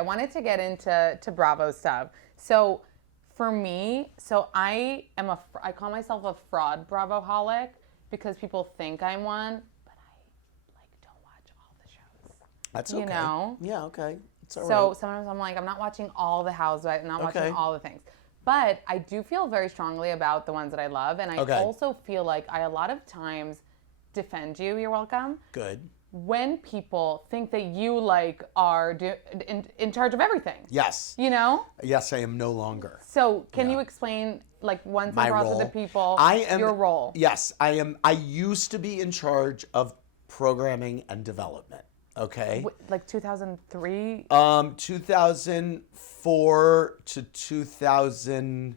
I wanted to get into Bravo stuff. So for me, I call myself a fraud Bravoholic because people think I'm one, but I don't watch all the shows. That's okay. You know? Yeah, okay. It's all So right. sometimes I'm like, I'm not watching all the Housewives, I'm not Okay. watching all the things. But I do feel very strongly about the ones that I love, and I Okay. also feel like I a lot of times defend you. You're welcome. Good. When people think that you are in charge of everything. Yes. You know? Yes, I am no longer. So can you explain, like, once My and for all to role. the people, your role? Yes, I am. I used to be in charge of programming and development. Okay. Like 2003? 2004 to 2000,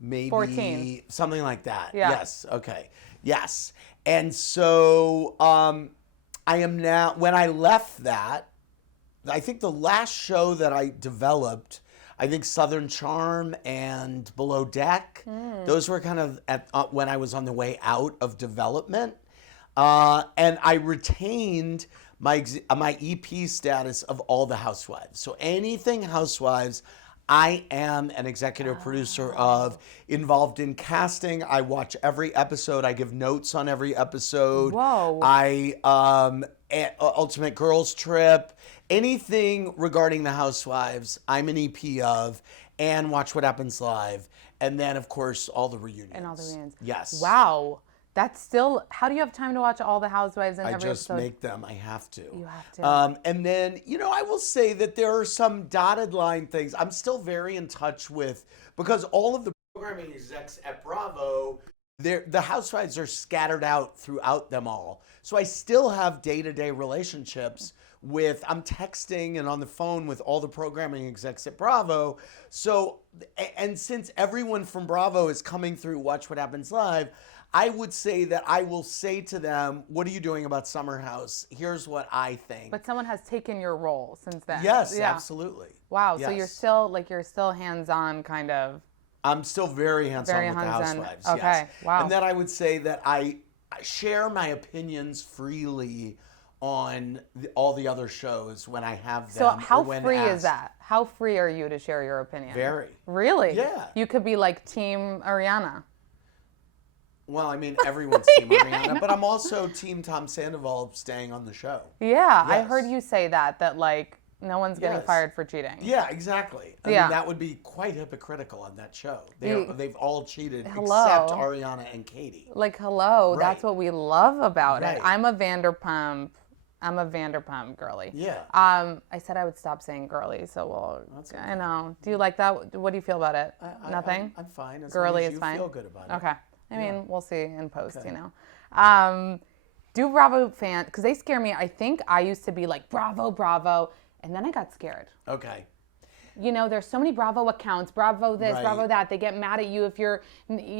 maybe 14. something like that. Yeah. Yes. Okay. Yes. And so I am now. When I left that, I think the last show that I developed, I think Southern Charm and Below Deck. Those were kind of at when I was on the way out of development, and I retained my EP status of all the Housewives. So anything Housewives, I am an executive producer of, involved in casting. I watch every episode. I give notes on every episode. Whoa. Ultimate Girls Trip, anything regarding the Housewives, I'm an EP of, and Watch What Happens Live. And then, of course, all the reunions. And all the reunions. Yes. Wow. That's still, how do you have time to watch all the Housewives and I every just episode? make them. I have to. You have to. And then, I will say that there are some dotted line things I'm still very in touch with, because all of the programming execs at Bravo, the Housewives are scattered out throughout them all. So I still have day-to-day relationships with, I'm texting and on the phone with all the programming execs at Bravo. So, and since everyone from Bravo is coming through Watch What Happens Live, I would say that I will say to them, what are you doing about Summer House? Here's what I think. But someone has taken your role since then. Yes, Yeah. absolutely. Wow. Yes. So you're still hands-on kind of. I'm still very hands-on Very with the hands-on. Housewives. Okay, yes. wow. And then I would say that I share my opinions freely on all the other shows when I have them. So how or when free asked. is that? How free are you to share your opinion? Very. Really? Yeah. You could be like Team Ariana. Well, I mean, everyone's Team Ariana, but I'm also Team Tom Sandoval staying on the show. Yeah, I Yes. heard you say that like no one's getting Yes. fired for cheating. Yeah, exactly. I Yeah. mean, that would be quite hypocritical on that show. They've all cheated Hello. except Ariana and Katie. Like, hello, Right. that's what we love about Right. it. I'm a Vanderpump girly. Yeah. I said I would stop saying girly, so That's I know. Do you like that? What do you feel about it? Nothing? I'm fine. As Girly long as is you fine? feel good about it. Okay. I mean, we'll see in post, Okay. Do Bravo fans, because they scare me. I think I used to be like, Bravo, Bravo, and then I got scared. Okay. There's so many Bravo accounts, Bravo this, Right. Bravo that. They get mad at you if you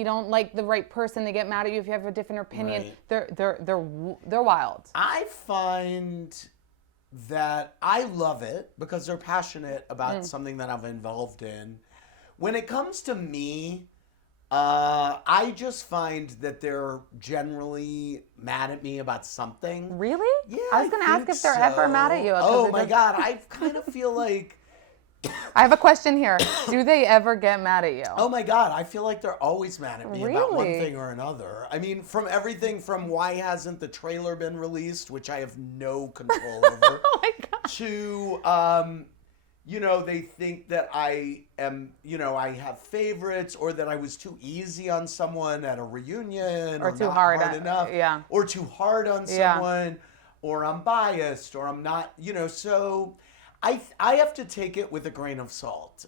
don't like the right person. They get mad at you if you have a different opinion. Right. They're wild. I find that I love it because they're passionate about something that I'm involved in. When it comes to me, I just find that they're generally mad at me about something. Really? Yeah, I was going to ask think if they're ever so. mad at you. 'cause Oh it my does- God, I kind of feel like, I have a question here. Do they ever get mad at you? oh my God, I feel like they're always mad at me about one Really? thing or another. I mean, from everything from why hasn't the trailer been released, which I have no control over, Oh my God. to, they think that I am, I have favorites, or that I was too easy on someone at a reunion, Or too not hard enough, yeah. or too hard on Yeah. someone, or I'm biased, or I'm not, so I have to take it with a grain of salt.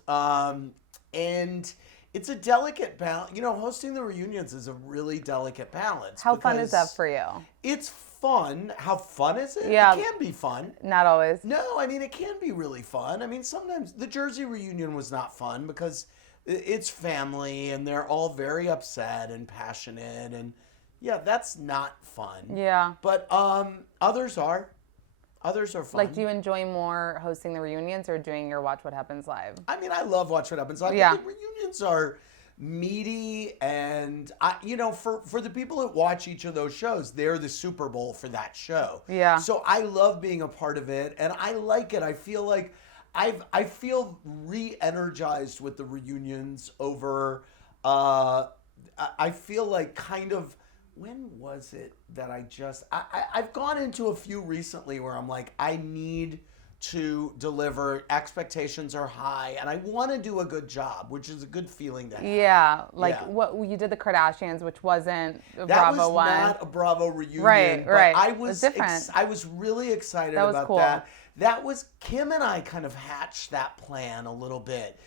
And it's a delicate balance. Hosting the reunions is a really delicate balance. How fun is that because for you? It's fun. How fun is it? Yeah. It can be fun. Not always. No, I mean, it can be really fun. I mean, sometimes the Jersey reunion was not fun because it's family and they're all very upset and passionate. And yeah, that's not fun. Yeah. But others are. Others are fun. Like, do you enjoy more hosting the reunions or doing your Watch What Happens Live? I mean, I love Watch What Happens Live. Yeah. But the reunions are meaty, and for the people that watch each of those shows, they're the Super Bowl for that show. Yeah. So I love being a part of it, and I like it. I feel like I feel re-energized with the reunions over. I feel like kind of. When was it that I've gone into a few recently where I'm like, I need to deliver. Expectations are high, and I want to do a good job, which is a good feeling to have. Yeah, like Yeah. what you did the Kardashians, which wasn't a That Bravo was one. not a Bravo reunion, Right, but right. I It was was different. I was really excited That was about cool. that. That was Kim and I kind of hatched that plan a little bit.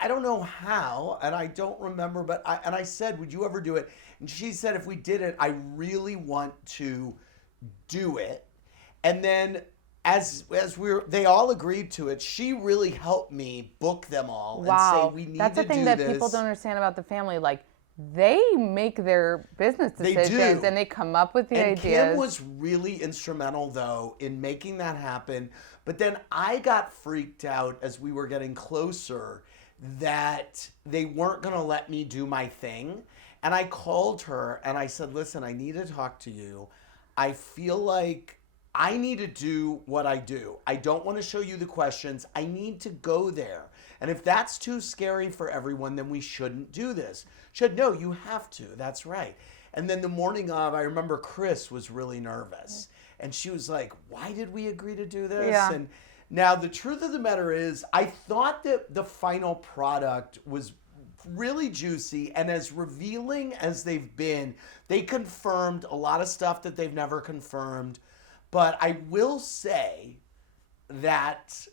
I don't know how, and I don't remember, but I said, would you ever do it? And she said, if we did it, I really want to do it. And then as they all agreed to it, she really helped me book them all and Wow, say we need that's to the thing do that this. people don't understand about the family. Like, they make their business They decisions do. and they come up with the And ideas. Kim was really instrumental, though, in making that happen. But then I got freaked out as we were getting closer that they weren't going to let me do my thing. And I called her and I said, listen, I need to talk to you. I feel like I need to do what I do. I don't want to show you the questions. I need to go there. And if that's too scary for everyone, then we shouldn't do this. She said, no, you have to. That's right. And then the morning of, I remember Chris was really nervous. And she was like, why did we agree to do this? Yeah. And now the truth of the matter is, I thought that the final product was really juicy, and as revealing as they've been, they confirmed a lot of stuff that they've never confirmed. But I will say that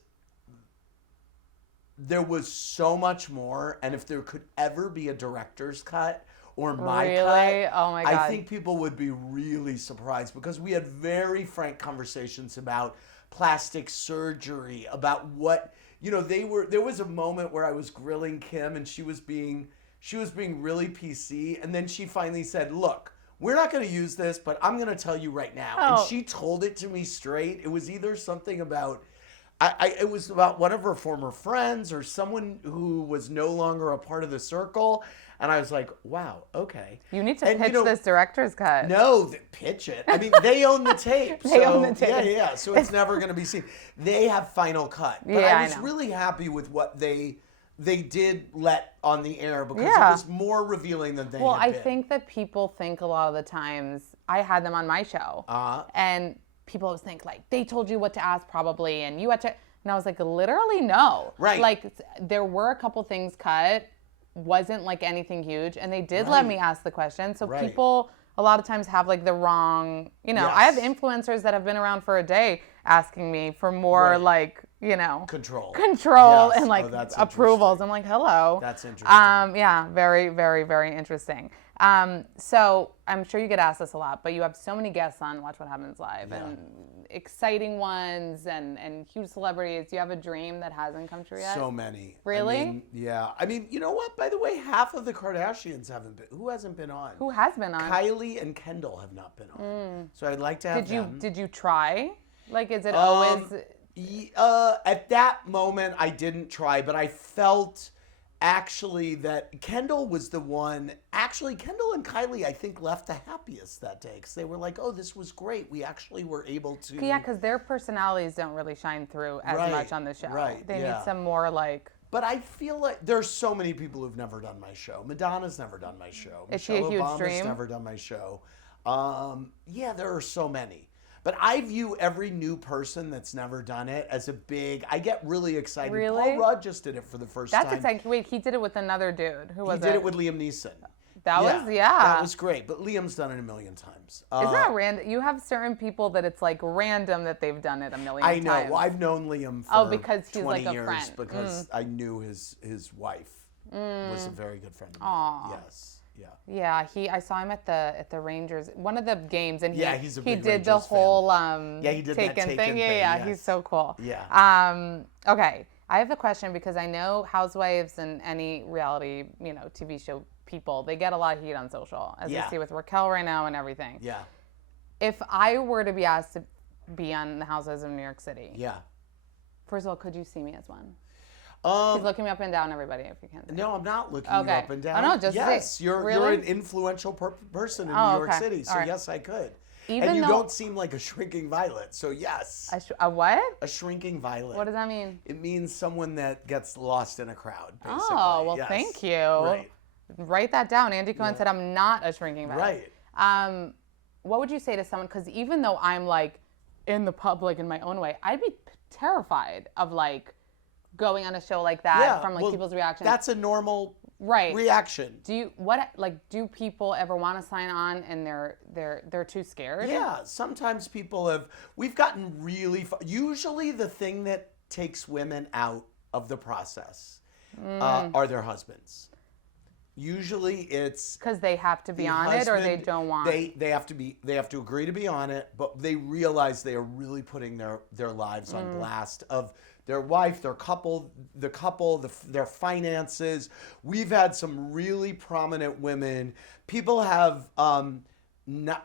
there was so much more, and if there could ever be a director's cut or my Really? cut, Oh my I God. think people would be really surprised, because we had very frank conversations about plastic surgery, about what, there was a moment where I was grilling Kim and she was being really PC, and then she finally said, look, we're not going to use this, but I'm going to tell you right now. Oh. And she told it to me straight. It was either something about, it was about one of her former friends or someone who was no longer a part of the circle. And I was like, wow, okay. You need to And, pitch this director's cut. No, pitch it. I mean, they own the tape. They own the tape. Yeah. So it's never going to be seen. They have final cut. But Yeah, I was I know. really happy with what they did let on the air, because Yeah. it was more revealing than they Well, had I been. think that people think a lot of the times, I had them on my show, and people always think, like, they told you what to ask probably, and you had to, and I was like, literally, no. Right. Like, there were a couple things cut, wasn't like anything huge, and they did let me ask the question. So Right. people a lot of times have like the wrong, I have Yes. influencers that have been around for a day asking me for more Right. like, Control. Control Yes. and like Oh, that's approvals. interesting. I'm like, hello. That's interesting. Yeah, very, very, very interesting. So I'm sure you get asked this a lot, but you have so many guests on Watch What Happens Live, and exciting ones and huge celebrities. Do you have a dream that hasn't come true yet? So many. Really? I mean, yeah. I mean, you know what? By the way, half of the Kardashians haven't been. Who hasn't been on? Who has been on? Kylie and Kendall have not been on. So I'd like to have them. Did you try? Like, is it always? At that moment, I didn't try, but I felt actually that Kendall was the one. Actually, Kendall and Kylie, I think, left the happiest that day, because they were like, "Oh, this was great. We actually were able to." Yeah, because their personalities don't really shine through as Right, much on the show. right, They yeah. need some more like. But I feel like there's so many people who've never done my show. Madonna's never done my show. Is she a Michelle huge Obama's dream? never done my show. Yeah, there are so many. But I view every new person that's never done it as a big. I get really excited. Really? Paul Rudd just did it for the first That's time. exciting. Wait, he did it with another dude. Who was He did it with Liam Neeson. That was That was great. But Liam's done it a million times. Isn't that random? You have certain people that it's like random that they've done it a million I know. times. Well, I've known Liam for because he's 20 like a years friend. because I knew his wife was a very good friend of mine. Aw. Yes. Yeah, I saw him at the Rangers, one of the games, and he's a he big did the Rangers fan. whole he did that Taken Taken thing. thing, Yeah, yes. he's so cool. Yeah. Okay, I have a question because I know Housewives and any reality, TV show people, they get a lot of heat on social, as you see with Raquel right now and everything. Yeah. If I were to be asked to be on the Housewives of New York City, Yeah. first of all, could you see me as one? He's looking me up and down, everybody, if you can. No, I'm not looking Okay. you up and down. Oh, no, just yes, say- you're really? an influential person in Oh, New York okay. City, so All right. yes, I could. Even and you though don't seem like a shrinking violet. So yes, a what? a shrinking violet. What does that mean? It means someone that gets lost in a crowd, basically. Oh, well, Yes. thank you. Right. Write that down. Andy Cohen said I'm not a shrinking violet. Right. What would you say to someone? Because even though I'm like in the public in my own way, I'd be terrified of like going on a show like that from like people's reactions. That's a normal reaction. Do people ever want to sign on and they're too scared? Yeah, sometimes we've gotten really usually the thing that takes women out of the process are their husbands. Usually it's because they have to be on it or they don't want. They have to agree to be on it, but they realize they are really putting their lives on blast of their wife, their couple, their finances. We've had some really prominent women. People have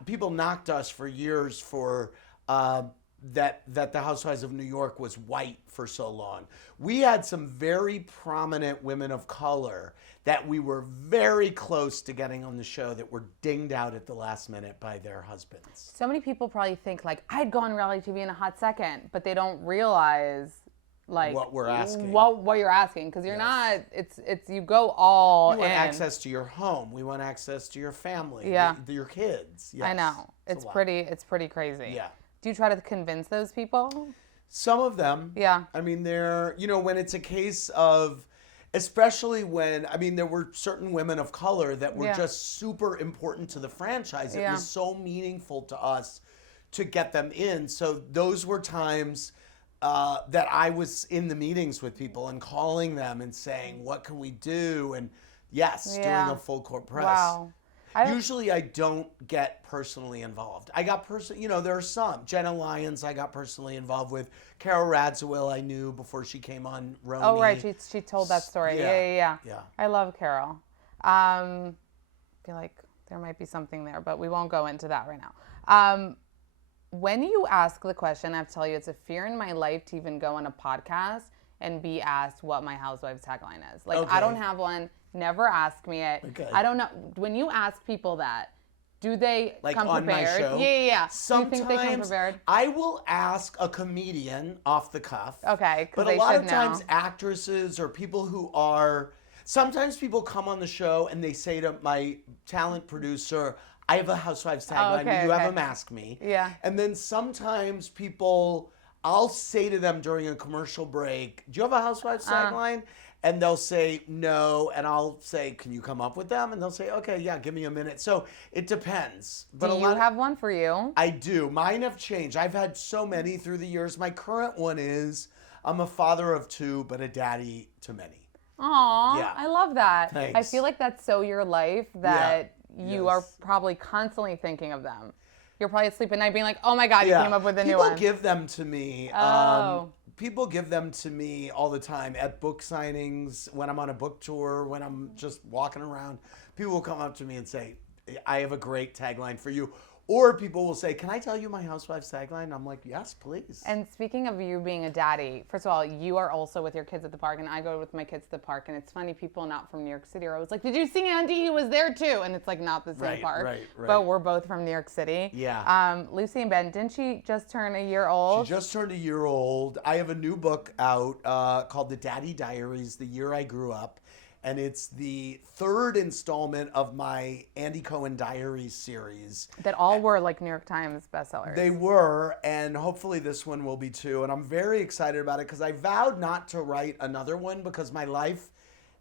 people knocked us for years for that the Housewives of New York was white for so long. We had some very prominent women of color that we were very close to getting on the show that were dinged out at the last minute by their husbands. So many people probably think like I'd go on reality TV in a hot second, but they don't realize like what we're asking, what you're asking, because you're not. It's you go all in. We want access to your home. We want access to your family. Your kids. Yes. I know it's pretty crazy. Yeah. Do you try to convince those people? Some of them. Yeah. I mean, when it's a case of, especially when, there were certain women of color that were just super important to the franchise. It was so meaningful to us to get them in. So those were times that I was in the meetings with people and calling them and saying, what can we do? And doing a full court press. Wow. Usually I don't get personally involved. I got there are some. Jenna Lyons I got personally involved with. Carol Radziwill I knew before she came on Roni. Oh, right. She told that story. Yeah. I love Carol. I feel like there might be something there, but we won't go into that right now. When you ask the question, I have to tell you, it's a fear in my life to even go on a podcast and be asked what my Housewives tagline is. Like, I don't have one. Never ask me it. Okay. I don't know. When you ask people that, do they come on prepared? My show? Yeah. Sometimes do you think they come prepared? I will ask a comedian off the cuff. Okay, but a lot of times actresses or people who are. Sometimes people come on the show and they say to my talent producer, "I have a Housewives tagline. Will you ever ask me?" Yeah. And then sometimes people, I'll say to them during a commercial break, "Do you have a Housewives tagline?" And they'll say no, and I'll say, "Can you come up with them?" And they'll say, "Okay, yeah, give me a minute." So it depends. But do you have one for you? I do. Mine have changed. I've had so many through the years. My current one is, I'm a father of two, but a daddy to many. Aw, I love that. Thanks. I feel like that's so your life that you are probably constantly thinking of them. You're probably asleep at night being like, oh my God, you came up with a new one. People give them to me. People give them to me all the time at book signings, when I'm on a book tour, when I'm just walking around. People will come up to me and say, I have a great tagline for you. Or people will say, can I tell you my Housewives tagline? And I'm like, yes, please. And speaking of you being a daddy, first of all, you are also with your kids at the park, and I go with my kids to the park, and it's funny, people not from New York City are always like, did you see Andy? He was there too. And it's like not the same park. Right. But we're both from New York City. Yeah. Lucy and Ben, didn't she just turn a year old? She just turned a year old. I have a new book out called The Daddy Diaries, The Year I Grew Up. And it's the third installment of my Andy Cohen Diaries series. That all were like New York Times bestsellers. They were, and hopefully this one will be too. And I'm very excited about it because I vowed not to write another one because my life,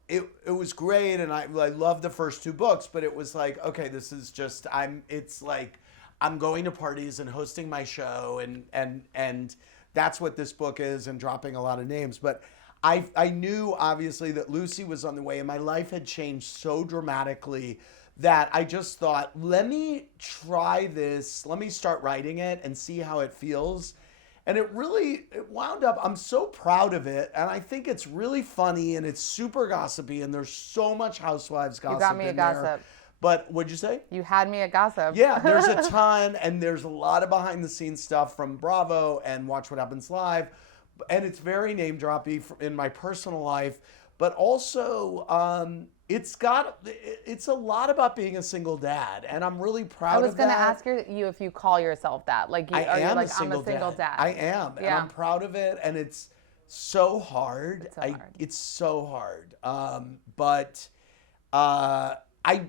it was great, and I loved the first two books, but it was like, okay, this is just, it's like I'm going to parties and hosting my show, and that's what this book is, and dropping a lot of names. But I knew, obviously, that Lucy was on the way, and my life had changed so dramatically that I just thought, let me try this. Let me start writing it and see how it feels. And it wound up, I'm so proud of it, and I think it's really funny, and it's super gossipy, and there's so much Housewives gossip in there. You got me a gossip. But what'd you say? You had me at gossip. Yeah, there's a ton, and there's a lot of behind-the-scenes stuff from Bravo and Watch What Happens Live. And it's very name-droppy in my personal life, but also it's a lot about being a single dad, and I'm really proud I of was that. going to ask you if you call yourself that. Like, I are you am like, a I'm single a single dad? I am, and Yeah. I'm proud of it, and it's so hard. It's so hard. It's so hard. But I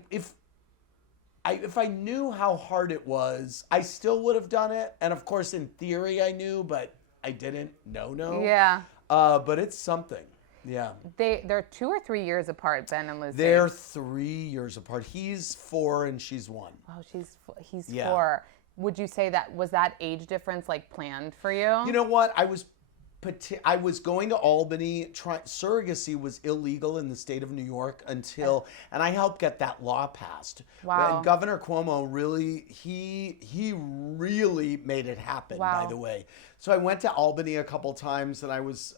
if I knew how hard it was, I still would have done it. And of course, in theory, I knew, but I didn't. No. Yeah. But it's something. Yeah. They're 2 or 3 years apart, Ben and Lucy. They're 3 years apart. He's 4 and she's 1. Oh, he's Yeah. 4. Would you say was that age difference like planned for you? You know what? I was going to Albany. Surrogacy was illegal in the state of New York until, and I helped get that law passed. Wow. And Governor Cuomo really, he really made it happen. Wow. By the way, so I went to Albany a couple times, and I was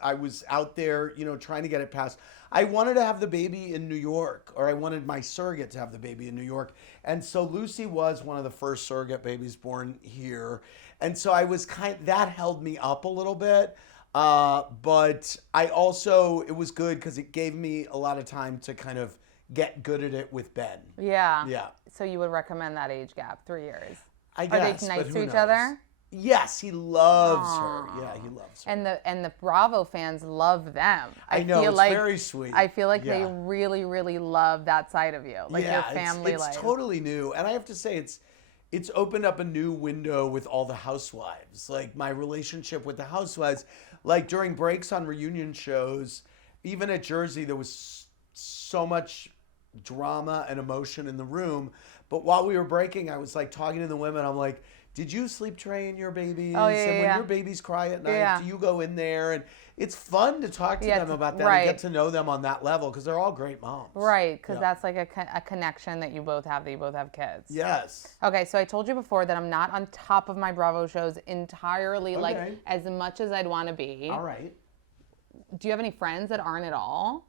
out there, trying to get it passed. I wanted to have the baby in New York, or I wanted my surrogate to have the baby in New York, and so Lucy was one of the first surrogate babies born here, and so I was that held me up a little bit. But I also, it was good because it gave me a lot of time to kind of get good at it with Ben. Yeah. Yeah. So you would recommend that age gap, 3 years? I Are guess, they but nice who to each knows? other? Yes, he loves her. Yeah, he loves her. And the Bravo fans love them. I know, feel it's like, very sweet. I feel like they Yeah. really, really love that side of you, like your family it's life. totally new, and I have to say it's opened up a new window with all the housewives. Like my relationship with the housewives, like during breaks on reunion shows, even at Jersey, there was so much drama and emotion in the room. But while we were breaking, I was like talking to the women. I'm like, did you sleep train your babies? Oh, yeah, and when yeah. your babies cry at night, Yeah. do you go in there? And it's fun to talk to them about that right. and get to know them on that level because they're all great moms. Right, because Yeah. that's like a connection that you both have kids. Yes. Okay, so I told you before that I'm not on top of my Bravo shows entirely, like Okay. as much as I'd want to be. All right. Do you have any friends that aren't at all?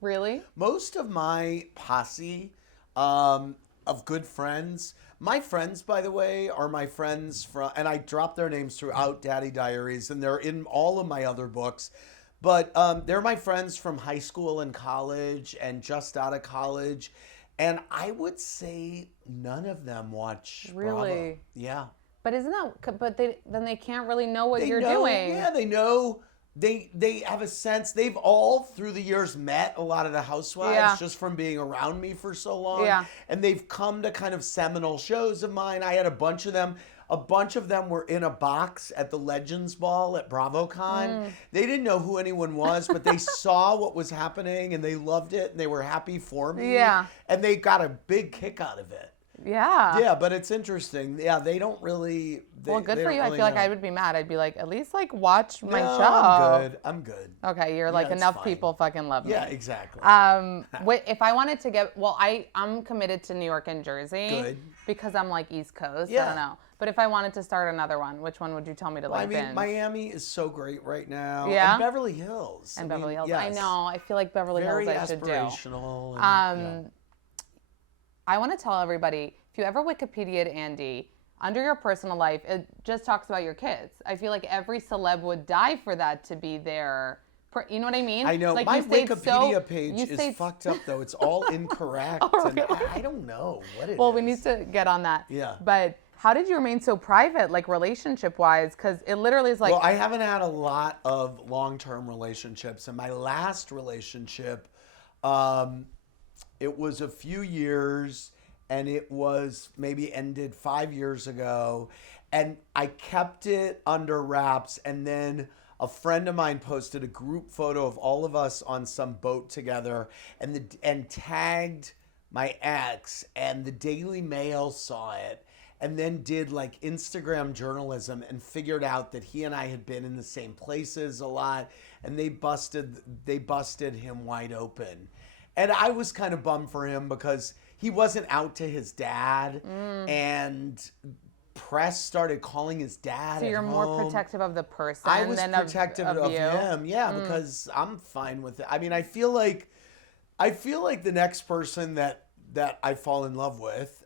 Really? Most of my posse of good friends, my friends, by the way, are my friends from, and I drop their names throughout Daddy Diaries, and they're in all of my other books. But they're my friends from high school and college and just out of college. And I would say none of them watch Bravo. Really? Yeah. But isn't that? But then they can't really know what you're know, doing. Yeah, they know. They have a sense. They've all through the years met a lot of the housewives Yeah. just from being around me for so long. Yeah. And they've come to kind of seminal shows of mine. I had a bunch of them. A bunch of them were in a box at the Legends Ball at BravoCon. They didn't know who anyone was, but they saw what was happening and they loved it and they were happy for me. Yeah. And they got a big kick out of it. Yeah. Yeah, but it's interesting. Yeah, they don't really. Well, good for you. I feel like I would be mad. I'd be like, at least like watch my No, show. I'm good. Okay, you're like it's enough fine. people fucking love me. Yeah, exactly. If I wanted to get, well, I'm committed to New York and Jersey. Good. Because I'm like East Coast. I Yeah. don't know. But if I wanted to start another one, which one would you tell me to like I mean, binge? Miami is so great right now. Yeah? And Beverly Hills. And I mean, Beverly Hills. yes. I know. I feel like Beverly Very Hills I should do. aspirational. And, I want to tell everybody, if you ever Wikipedia'd Andy, under your personal life, it just talks about your kids. I feel like every celeb would die for that to be their, you know what I mean? I know. Like My you stayed Wikipedia page is fucked up, though. It's all incorrect. Oh, And really? I don't know what it is. Well, we need to get on that. Yeah. But how did you remain so private, like relationship-wise? Because it literally is like... Well, I haven't had a lot of long-term relationships. And my last relationship, it was a few years, and it was maybe ended 5 years ago. And I kept it under wraps. And then a friend of mine posted a group photo of all of us on some boat together and tagged my ex. And the Daily Mail saw it. And then did like Instagram journalism and figured out that he and I had been in the same places a lot, and they busted him wide open. And I was kind of bummed for him because he wasn't out to his dad, and press started calling his dad. So you're at more home. protective of the person I was than protective of of you. him, yeah, because I'm fine with it. I mean, I feel like the next person that I fall in love with,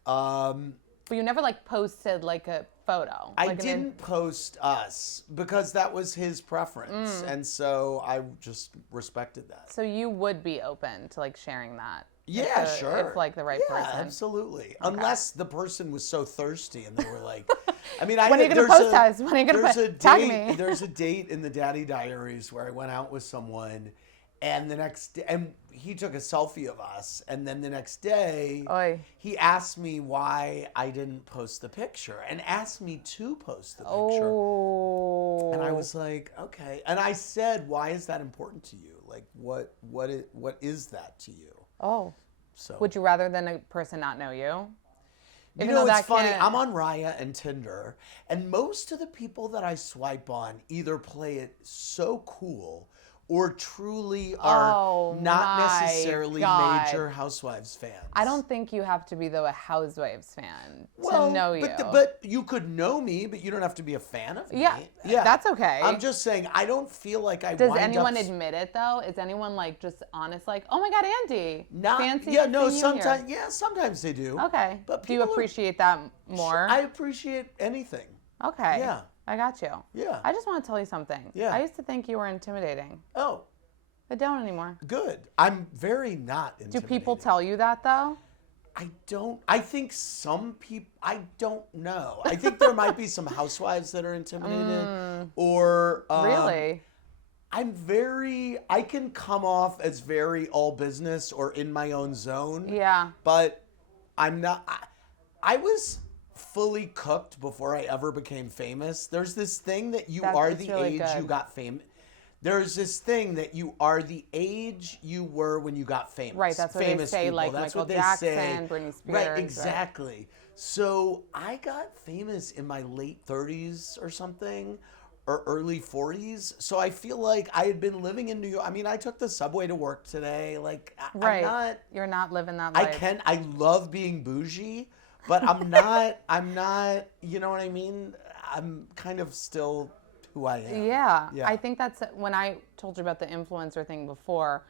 But you never like posted like a photo. I Like didn't post us because that was his preference. And so I just respected that. So you would be open to like sharing that? Yeah, sure. If like the right yeah, person. absolutely. Unless the person was so thirsty and they were like, I mean, When are you going to post us? When are you going to tag me? There's a date in the Daddy Diaries where I went out with someone, and the next day, and he took a selfie of us, and then the next day, Oy. he asked me why I didn't post the picture, and asked me to post the picture. Oh. And I was like, okay. And I said, why is that important to you? Like, what is that to you? Oh. So Would you rather than a person not know you? You Even know, though it's that funny. can't- I'm on Raya and Tinder, and most of the people that I swipe on either play it so cool or truly are Oh, not my necessarily God. major Housewives fans. I don't think you have to be though a Housewives fan well, to know you. But you could know me, but you don't have to be a fan of Yeah, me. Yeah, that's okay. I'm just saying, I don't feel like I Does wind anyone up admit it though? Is anyone like just honest, like, oh my God, Andy, not fancy yeah no seeing you sometimes here. yeah sometimes they do. Okay. But do you people are- appreciate that more? I appreciate anything. Okay. Yeah. I got you. Yeah. I just want to tell you something. Yeah. I used to think you were intimidating. Oh, I don't anymore. good. I'm very not Do intimidating. people tell you that though? I don't. I think some people. I don't know. I think there might be some housewives that are intimidated, or Really? I'm very. I can come off as very all business or in my own zone. Yeah. But I'm not. I was fully cooked before I ever became famous. There's this thing that you are It's the really age you good. got famous. There's this thing that you are the age you were when you got famous. Right, that's what they famous say, people. like That's Michael what they Jackson, say. Britney Spears. Right, right? exactly. So I got famous in my late 30s or something, or early 40s. So I feel like I had been living in New York. I mean, I took the subway to work today. Like, Right. I'm not. You're not living that I life. I love being bougie, but I'm not. I'm not. You know what I mean? I'm kind of still who I am. Yeah. Yeah. I think that's when I told you about the influencer thing before,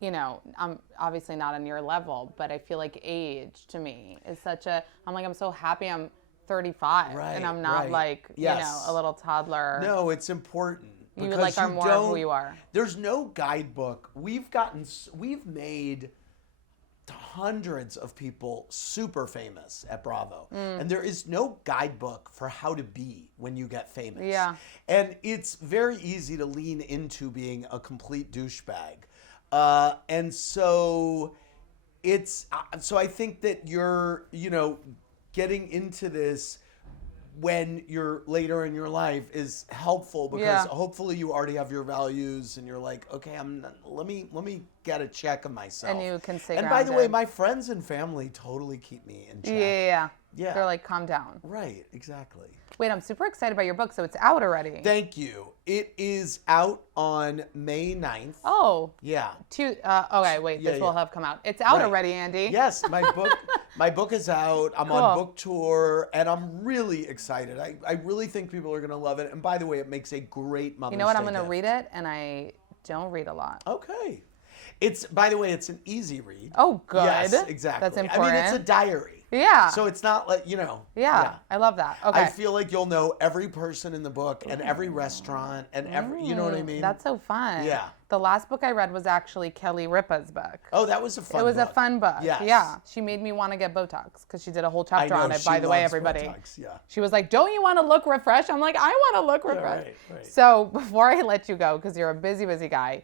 you know, I'm obviously not on your level, but I feel like age to me is such a, I'm like, I'm so happy I'm 35 Right, and I'm not right. like, Yes. you know, a little toddler. No, it's important. You because like are more of who you are. There's no guidebook. We've made hundreds of people super famous at Bravo. Mm. And there is no guidebook for how to be when you get famous. Yeah. And it's very easy to lean into being a complete douchebag. And so so I think that you're, getting into this when you're later in your life is helpful because Yeah. hopefully you already have your values and you're like, okay, let me get a check of myself. And you can stay And by the way, grounded. my friends and family totally keep me in check. Yeah. Yeah. They're like, calm down. Right, exactly. Wait, I'm super excited about your book. So it's out already. Thank you. It is out on May 9th. Oh. Yeah. Okay, wait. Yeah, This will yeah. have come out. It's out Right. already, Andy. Yes, my book is out. I'm on Cool. book tour, and I'm really excited. I really think people are gonna love it. And by the way, it makes a great Mother's You know what? Day I'm going to gift. read it, and I don't read a lot. Okay. By the way, it's an easy read. Oh, good. Yes, exactly. That's I mean, important. it's a diary. Yeah. So it's not like, Yeah, I love that. Okay. I feel like you'll know every person in the book and every restaurant and every, you know what I mean? That's so fun. Yeah. The last book I read was actually Kelly Ripa's book. Oh, that was a fun It was book. a fun book. Yes. Yeah. She made me want to get Botox because she did a whole I chapter know, on it, she by the way, loves everybody. Botox, yeah. She was like, don't you want to look refreshed? I'm like, I want to look refreshed. right. So before I let you go, because you're a busy, busy guy,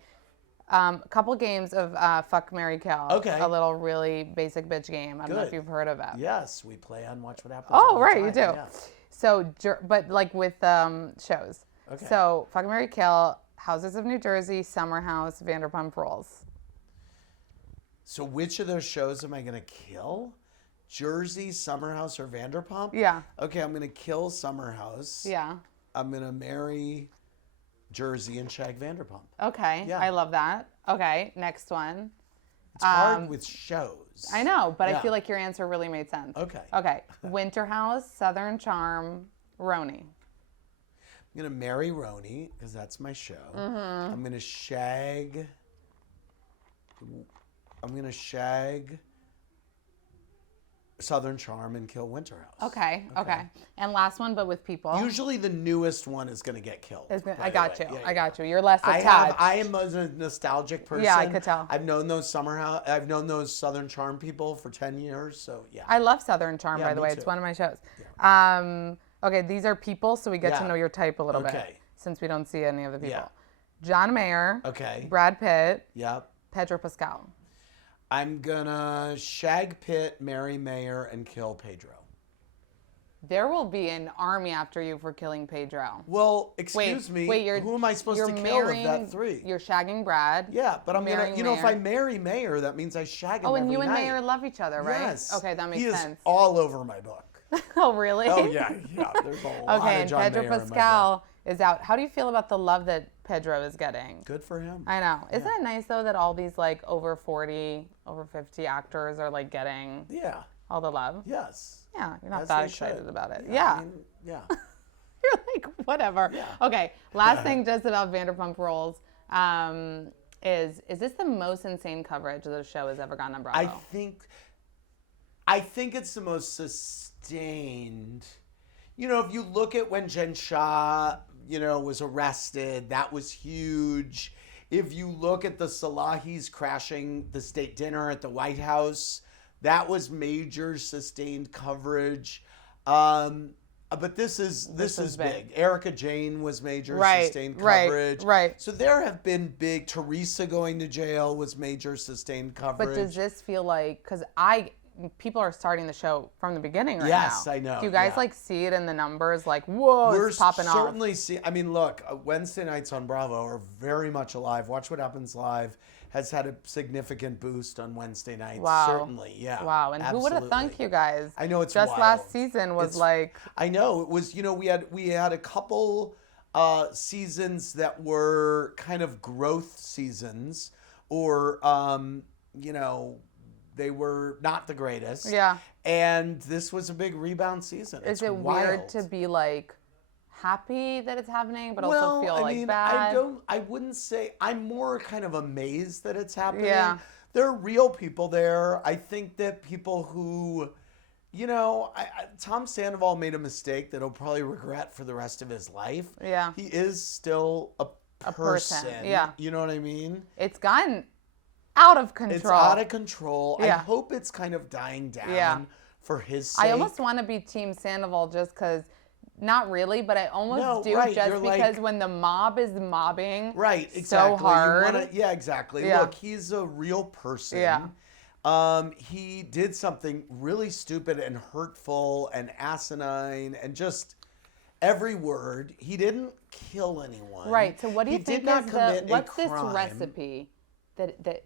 a couple games of Fuck, Marry, Kill. Okay. A little really basic bitch game. I don't know if Good. you've heard of it. Yes, we play on Watch What Happens. Oh, all the right, you do. time, yeah. So, but like with shows. Okay. So, Fuck, Marry, Kill, Houses of New Jersey, Summer House, Vanderpump Rules. So which of those shows am I going to kill? Jersey, Summer House, or Vanderpump? Yeah. Okay, I'm going to kill Summer House. Yeah. I'm going to marry Jersey and shag Vanderpump. Okay. Yeah. I love that. Okay. Next one. It's hard with shows. I know, but Yeah. I feel like your answer really made sense. Okay. Okay. Winter House, Southern Charm, Roni. I'm going to marry Roni because that's my show. Mm-hmm. I'm going to shag... I'm going to shag Southern Charm and kill Winterhouse. Okay. And last one, but with people. Usually the newest one is going to get killed. I got you. I got you. You're less attached. I am a nostalgic person. Yeah, I could tell. I've known those Southern Charm people for 10 years, so yeah. I love Southern Charm, by the way. too. It's one of my shows. Okay, these are people, so we get to know your type a little bit, since we don't see any of the people. Yeah. John Mayer. Okay. Brad Pitt. Yep. Pedro Pascal. I'm gonna shag Pitt, marry Mayer, and kill Pedro. There will be an army after you for killing Pedro. Well, excuse me. Who am I supposed to kill of that three? You're shagging Brad. Yeah, but I'm gonna. marrying if I Mayer. marry Mayer, that means I shag him. Oh, and every you and night. Mayer love each other, right? Yes. Okay, that makes he sense. is all over my book. Oh, really? Oh yeah. There's a lot Okay, of and John Pedro Mayer in my book. Pascal is out. How do you feel about the love that Pedro is getting? Good for him. I know. Isn't it nice though that all these like over 40, over 50 actors are like getting all the love? Yes. Yeah, you're not As that they excited should. about it. Yeah. Yeah. I mean, yeah. You're like, whatever. Yeah. Okay, last thing just about Vanderpump Rules is this the most insane coverage the show has ever gotten on Bravo? I think it's the most sustained. If you look at when Jen Shah, was arrested, that was huge. If you look at the Salahis crashing the state dinner at the White House, that was major sustained coverage. But this is big. Erica Jane was major sustained coverage. Right. So there have been big. Teresa going to jail was major sustained coverage. But does this feel like, because people are starting the show from the beginning right now. Yes, I know. Do you guys see it in the numbers? Like, whoa, it's popping off. We're certainly seeing. I mean, look, Wednesday nights on Bravo are very much alive. Watch What Happens Live has had a significant boost on Wednesday nights. Wow. Certainly, yeah. Wow, and who would have thunk you guys? I know it's just wild. last season was I know it was. We had a couple seasons that were kind of growth seasons, or they were not the greatest. Yeah. And this was a big rebound season. Is it weird to be like happy that it's happening, but also feel bad? I wouldn't say. I'm more kind of amazed that it's happening. Yeah. There are real people there. I think that people who, Tom Sandoval made a mistake that he'll probably regret for the rest of his life. Yeah. He is still a person. Yeah. You know what I mean? It's gotten out of control. It's out of control. Yeah. I hope it's kind of dying down for his sake. I almost want to be Team Sandoval just because, not really, but I almost do right. just You're because when the mob is mobbing exactly. so hard. Exactly. Yeah. Look, he's a real person. Yeah. He did something really stupid and hurtful and asinine and just every word. He didn't kill anyone. Right. So what do you think did not is commit what's a this crime.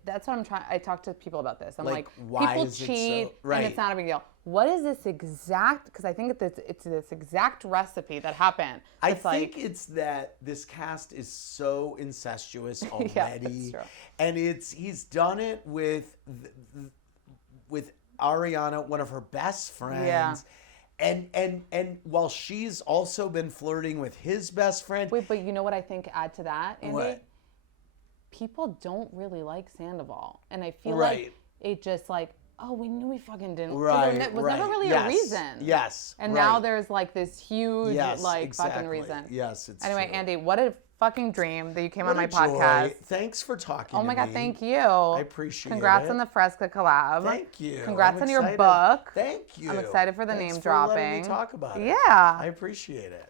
That's what I'm trying. I talk to people about this. I'm Like, like why people is it cheat so- right. and it's not a big deal. What is this exact? Because I think it's this exact recipe that happened. I think it's that this cast is so incestuous already, that's true. and he's done it with Ariana, one of her best friends. Yeah. And while she's also been flirting with his best friend. Wait, but you know what I think add to that, Andy? What? People don't really like Sandoval, and I feel Right. like it just like, oh, we knew we fucking didn't. Right, There was right. never really Yes, a reason. yes, And right. now there's like this huge fucking exactly. reason. Yes, it's Anyway, true. Andy, what a fucking dream that you came on my What a joy. podcast. Thanks for talking Oh my to God, me. thank you. I appreciate Congrats it. on the Fresca collab. Thank you. Congrats I'm on your excited. book. Thank you. I'm excited for the Thanks name for letting dropping. me talk about it. Yeah. I appreciate it.